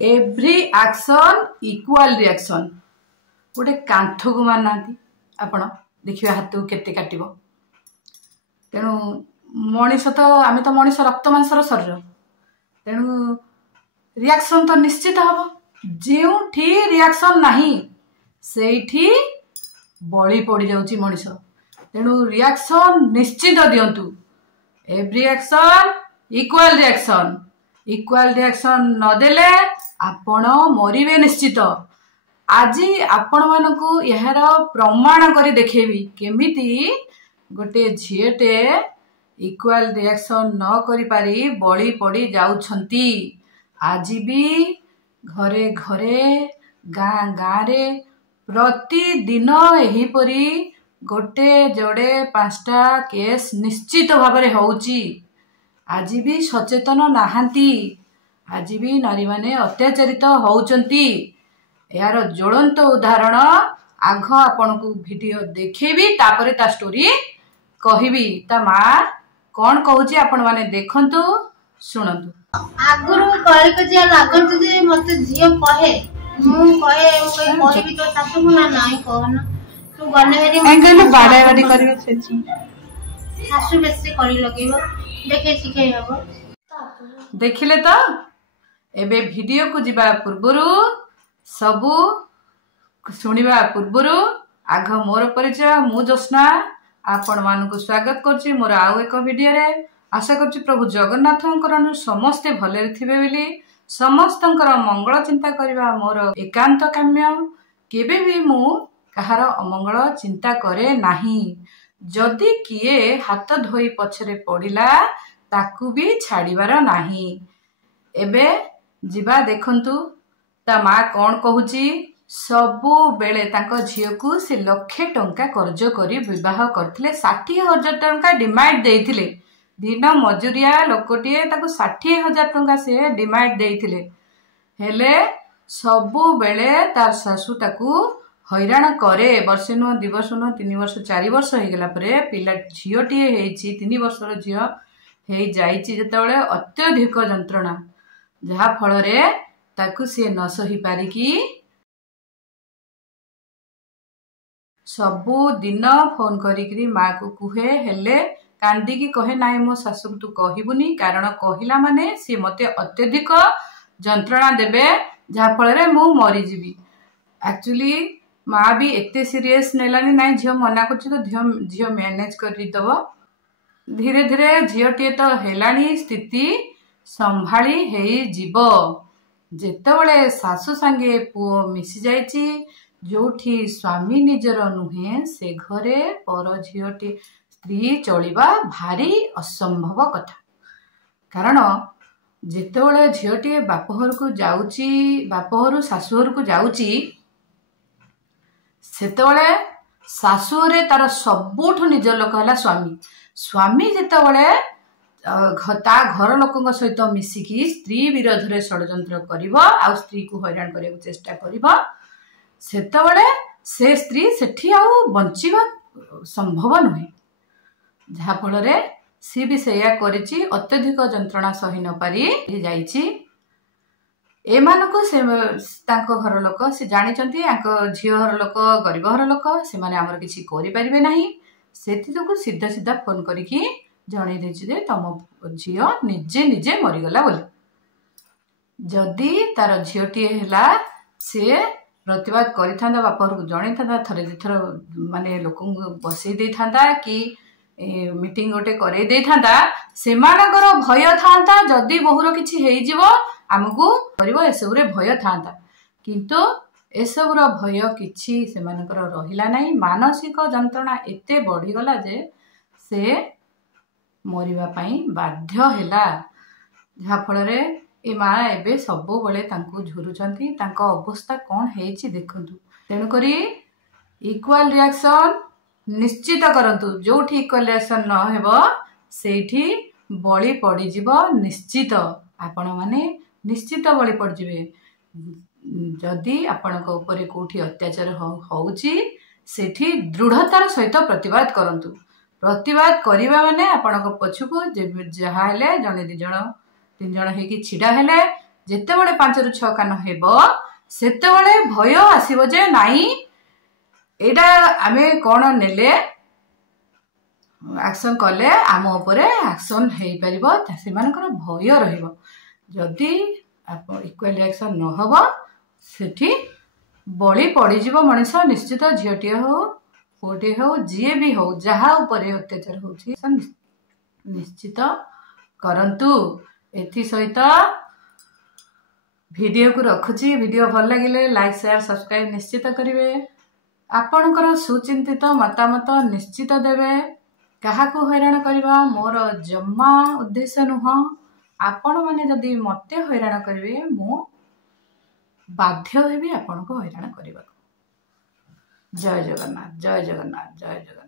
Every action equal reaction गोटे कांथ को मार ना आपण देखिए हाथ को केते काटिबो तेणु मनीष तो आम तो मनीष रक्त मांसर शरीर तेणु रिएक्शन तो निश्चित हम जो रिएक्शन नहीं से बलि पड़ जाऊँ मनीष तेणु रिएक्शन निश्चित दिंतु एव्री एक्शन इक्वाल रिएक्शन नदेले आपण मरिबे निश्चित। आज आपण मानकु यार प्रमाण करी देखेबी केमिति गोटे झीटे इक्वाल रिएक्शन न करि पारी बलि पड़ी जाउछंती। आज भी घरे घरे गाँ गाँ रे प्रतिदिन एहीपरी गोटे जोड़े 5टा केस निश्चित भाव में होउची। आज भी सचेतन नाहांती आज भी नारी माने अत्याचारित होउचंती। यार ज्वलंत उदाहरण आघ आपण को वीडियो देखेबी तापरे ता स्टोरी कहबी ता माँ कौन कहूची आपण माने देखंतु सुनंतु। आगुरु कहि के जे लागंतु जे मते झियो कहे मु कहे कहबी तो सासु ना नाही कहन तू गने हेरी एंगल बाडा बाडी करबे छेची सासु बेसी करी लगेबो देखे सिखे हबो देखिले तो एबे वीडियो को जिबा पूर्वरु सबु सुनिबा पूर्वरु आघ मोर परिचय मु जोस्ना आपण मानकु स्वागत करछि मोर आउ एक वीडियो रे। आशा करछि प्रभु जगन्नाथंकर समस्ते भले थिबे बोली समस्तंकर मंगल चिंता करबा मोर एकांत काम्य। केबे भी मु कहार अमंगल चिंता करे नाही। जदि किए हाथ धोई पछरे पड़िला ताकू भी छाड़ीबार नाही। एबे जिबा देखंतु ता माँ कौन कहूची सबु बेले तांको झियो को से लक्षे टंका कर्ज करी विवाह करथिले 60,000 टंका डिमांड देइथिले। दिन मजुरिया लोकटिए ताको 60,000 टंका से डिमांड देइथिले हेले सबु बेले तार सासू ताकू हैरान करे। वर्षे नुह 2 वर्ष नुह 3 वर्ष 4 वर्ष हो गला परे पिला झियोटिए हेछि 3 वर्षर झियो हे जाइछि जेतेबेले अत्यधिक जंत्रणा जहा फल रे ताकू से न सही पारिकी सबु दिन फोन करी माँ को कुहे हेले कांदी कहे नाई मो सासु तू कहबुनी कारण कहला माने सी मते अत्यधिक जंत्रणा देबे जहा फल रे मु मरी जीवी। एक्चुअली माँ भी एते सीरियस नेलानी नाई झियो मना करछि तो झियो मैनेज करि दबो धीरे धीरे झियोटे तो हेलानी स्थिति संभाली हेई जीवो। जेतेबेले सासु संगे पुओ मिसी जाइछि जोठी स्वामी निजर नुहे से घरे पर झियोटी स्त्री चलिबा भारी असंभव कथा। कारण जेतेबेले झियोटी बापहर को जाउची बापहरु सासुहर को जाउची सेतेबेले सासुरे तार सबुठु निज लोक हला स्वामी। स्वामी जेतेबेले ता घर लोक सहित मिसिकी स्त्री विरोध में षड्यंत्र करिबो आ स्त्री को हैरान करने चेष्टा करिबो सेतेबेले से स्त्री सेठी आउ बंचिबा संभव नुहे। जहा फल रे सी भी सेया करिछि अत्यधिक जंत्रणा सही न पारी जाइछि। एमानको से तांको घर लोक से जानिचंती आंको झियो घर लोक गरीब घर लोक से माने हमर किछि करि परिबे नाही सेति तो सीधा सीधा फोन करिकि जणै देछि जे तम झियो निजे निजे मरिगला बोली। जदि तार झियोटी हैला से प्रतिवाद करिथांदा बापर को जणै थांदा थरे दिथर माने लोक बसई दे थांदा कि मीटिंग गोटे करे दे थांदा सेमानकर भय थांता जदि बहुर किछि हेइ जीवो आमको करिवो एसबुरे भय थांता किंतु एसबुर भय किछि सेमानकर रहिला नाही। मानसिक जंत्रणा एते बढ़ी गला जे से मरिबा पई बाध्य हैला जहा फल रे ए माँ एबे सबो बेले तांको झुरुचंती तांको अवस्था कौन हेछि देखंतु। तेनु करी इक्वाल रिएक्शन निश्चित करंतु जोठी इक्वाल रिएक्शन न हेबो सेठी बलि पड़ी जीवो निश्चित आपण माने निश्चित बलि पड़ जिवे। जदि आपणक ऊपर कोठी अत्याचार होउची सेठी दृढ़तार सहित प्रतिवाद करंतु। प्रतिवाद करिबा माने आपणक पछुको जहा हेले जने 2 जण 3 जण हेकी छिडा हेले ଯେତେବେଳେ 5 ରୁ 6 କାନ ହେବ ସେତେବେଳେ ଭୟ ଆସିବ ଯେ ନାଇଁ ଏଇଟା ଆମେ କ'ଣ ନେଲେ ଆକ୍ସନ କଲେ ଆମ ଉପରେ ଆକ୍ସନ ହେଇପାରିବ, ସେମାନଙ୍କର ଭୟ ରହିବ। ଯଦି ଇକ୍ୱାଲ ରିଆକ୍ସନ ନ ହବ ସେଠି ବଳି ପଡ଼ିଯିବ ମଣିଷ ନିଶ୍ଚିତ, ଝିଅଟିଏ ହଉ ପୁଅଟିଏ ହଉ ଯିଏ ବି ହଉ ଯାହା ଉପରେ ଅତ୍ୟାଚାର ହଉଛି ନିଶ୍ଚିତ କରନ୍ତୁ। ଏଥିସହିତ ଭିଡ଼ିଓକୁ ରଖୁଛି। ଭିଡ଼ିଓ ଭଲ ଲାଗିଲେ ଲାଇକ୍ ସେୟାର ସବସ୍କ୍ରାଇବ ନିଶ୍ଚିତ କରିବେ। ଆପଣଙ୍କର ସୁଚିନ୍ତିତ ମତାମତ ନିଶ୍ଚିତ ଦେବେ। କାହାକୁ ହଇରାଣ କରିବା ମୋର ଜମା ଉଦ୍ଦେଶ୍ୟ ନୁହଁ। ଆପଣମାନେ ଯଦି ମୋତେ ହଇରାଣ କରିବେ ମୁଁ ବାଧ୍ୟ ହେବି ଆପଣଙ୍କୁ ହଇରାଣ କରିବାକୁ। ଜୟ ଜଗନ୍ନାଥ, ଜୟ ଜଗନ୍ନାଥ, ଜୟ ଜଗନ୍ନାଥ।